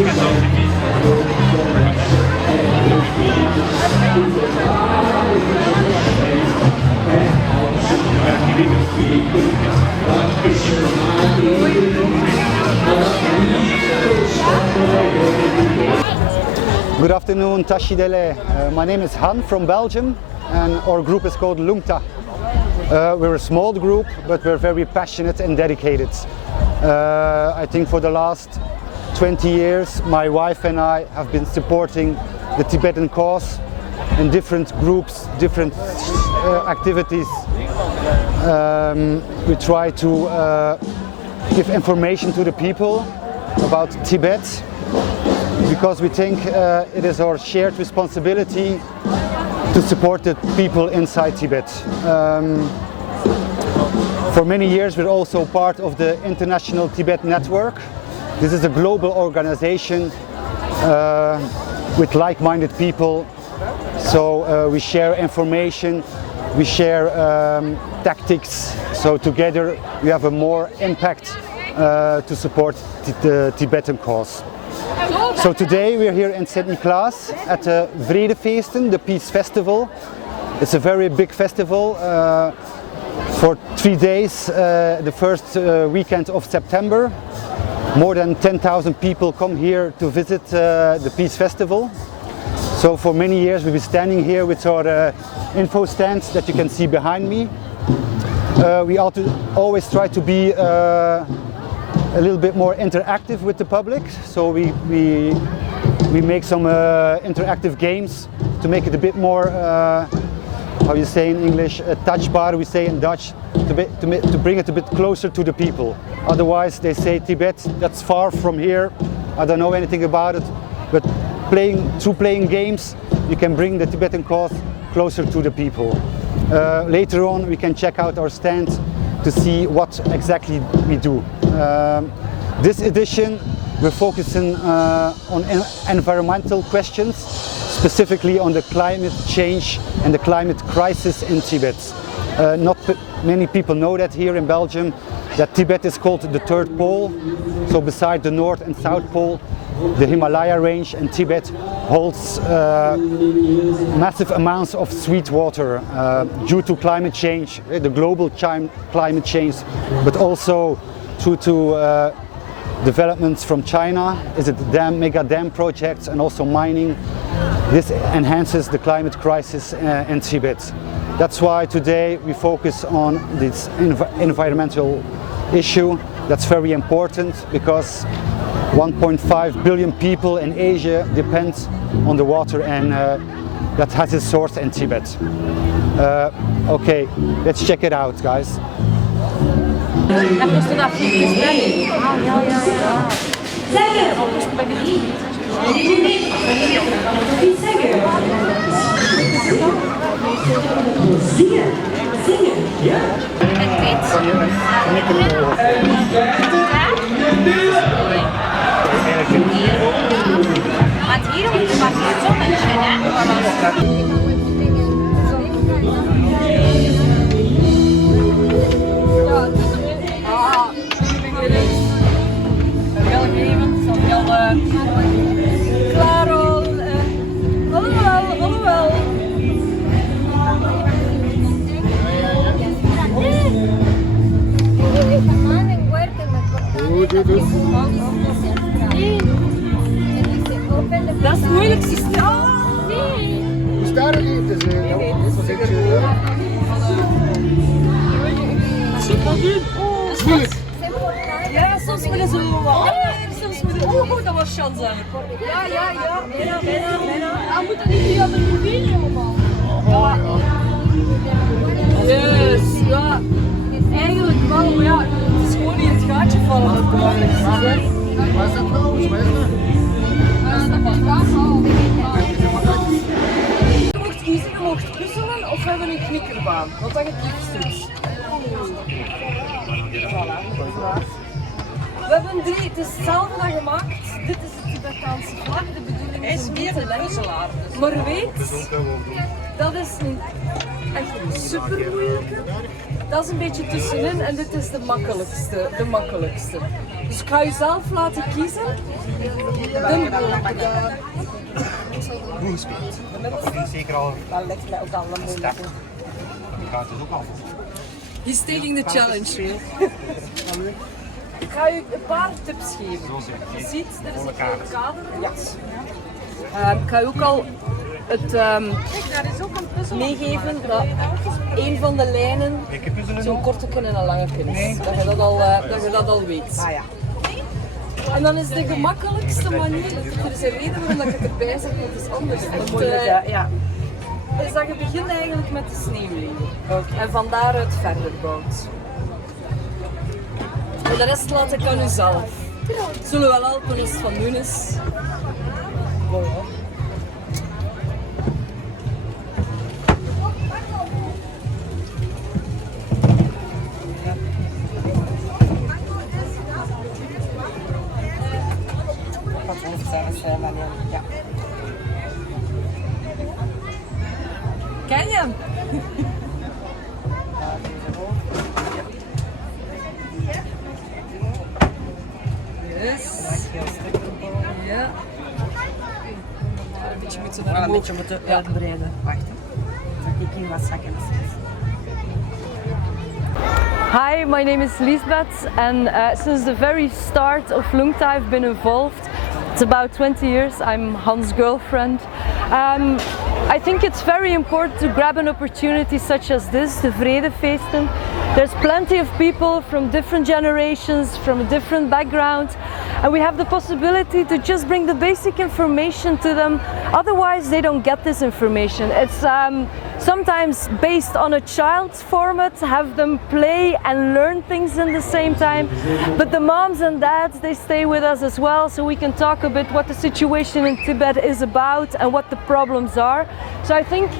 Good afternoon, Tashidele. My name is Han from Belgium, and our group is called Lungta. We're a small group, but we're very passionate and dedicated. I think for the last 20 years, my wife and I have been supporting the Tibetan cause in different groups, different activities. We try to give information to the people about Tibet, because we think it is our shared responsibility to support the people inside Tibet. For many years we're also part of the International Tibet Network. This is a global organization with like-minded people. So we share information, we share tactics, so together we have a more impact to support the Tibetan cause. So today we're here in Sint-Niklaas at the Vredefeesten, the Peace Festival. It's a very big festival for 3 days, the first weekend of September. More than 10,000 people come here to visit the Peace Festival. So for many years we've been standing here with our info stands that you can see behind me. We always try to be a little bit more interactive with the public, so we make some interactive games to make it a bit more, how you say in English, touchbar, we say in Dutch, to bring it a bit closer to the people. Otherwise they say Tibet, that's far from here, I don't know anything about it, but through playing games you can bring the Tibetan cause closer to the people. Later on we can check out our stand to see what exactly we do. This edition we're focusing on environmental questions, specifically on the climate change and the climate crisis in Tibet. Not many people know that here in Belgium, that Tibet is called the third pole. So beside the North and South Pole, the Himalaya range and Tibet holds massive amounts of sweet water due to climate change, the global climate change, but also due to developments from China. Is it mega dam projects and also mining? This enhances the climate crisis in Tibet. That's why today we focus on this environmental issue. That's very important because 1.5 billion people in Asia depend on the water, and that has its source in Tibet. Okay, let's check it out, guys. Want hier moet je maar niet zo mensen, hè? Dat is het moeilijkste. Nee. Hoe staat het hier? Ja, soms moet je zo wat. Soms moet je. Oh, dat was chance eigenlijk. Ja. Bijna. Hij moet er niet via de rivier helemaal. Yes, ja. Eigenlijk wel, maar ja, het is gewoon niet het gaatje vallen. Waar is dat nou? Dat was daar al. Je mocht kiezen, je mocht puzzelen of hebben we een knikkerbaan? Wat dat je het liefst doet. We hebben 3, het is hetzelfde dan gemaakt. Dit is de Tibetaanse vlag, de bedoeling is meer de puzzelaar. Maar weet, dat is echt super moeilijke. Dat is een beetje tussenin en dit is de makkelijkste. Dus ik ga je zelf laten kiezen. Goed gespeeld. Die is zeker al. Dat lijkt mij ook al een moeilijk. Die gaat dus ook al voor. He's taking the challenge. Ik ga u een paar tips geven. Je ziet, er is een kader. Ja. Ik ga u ook al het meegeven dat een van de lijnen zo'n korte en een lange is. Dat je dat al weet. Ah ja. En dan is de gemakkelijkste manier, er is een reden waarom ik het erbij zeg, want het is anders. Ja. Is dat je begint eigenlijk met de sneeuwlijn. En van daaruit verder bouwt. En de rest laat ik aan u zelf. Zullen wel helpen als het van doen is. Ja. Ken je hem? Yes. Ja. Een beetje moeten naar Een beetje moeten uitbreiden. Wacht. Dat ik in wat zakken. Hi, my name is Lisbeth, and since the very start of Lungta I've been involved. It's about 20 years. I'm Hans' girlfriend. I think it's very important to grab an opportunity such as this, the Vredefeesten. There's plenty of people from different generations, from a different background, and we have the possibility to just bring the basic information to them. Otherwise, they don't get this information. It's sometimes based on a child's format, have them play and learn things in the same time. But the moms and dads, they stay with us as well, so we can talk a bit what the situation in Tibet is about and what the problems are. So I think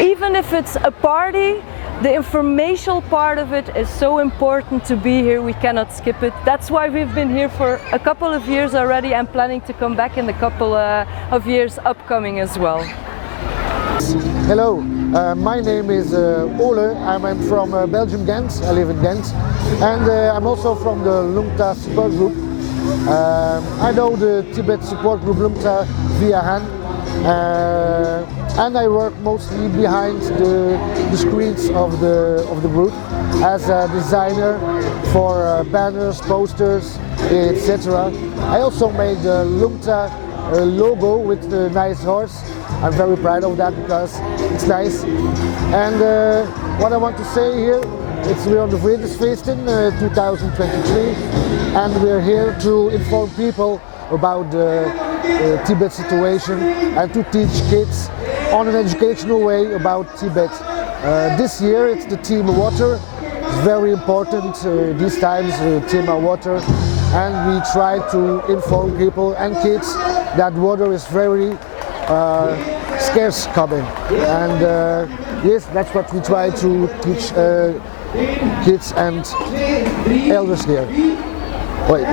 even if it's a party, the informational part of it is so important to be here, we cannot skip it. That's why we've been here for a couple of years already and planning to come back in a couple of years upcoming as well. Hello, my name is Ole. I'm from Belgium, Ghent. I live in Ghent. And I'm also from the Lungta support group. I know the Tibet support group Lungta via Han. And I work mostly behind the screens of the group as a designer for banners, posters, etc. I also made the Lungta logo with the nice horse. I'm very proud of that because it's nice. And what I want to say here, we're on the Vredesfeesten 2023, and we're here to inform people about the Tibet situation and to teach kids on an educational way about Tibet. This year it's the theme water. It's very important these times, theme water, and we try to inform people and kids that water is very scarce coming. And yes, that's what we try to teach kids and elders here. Wait.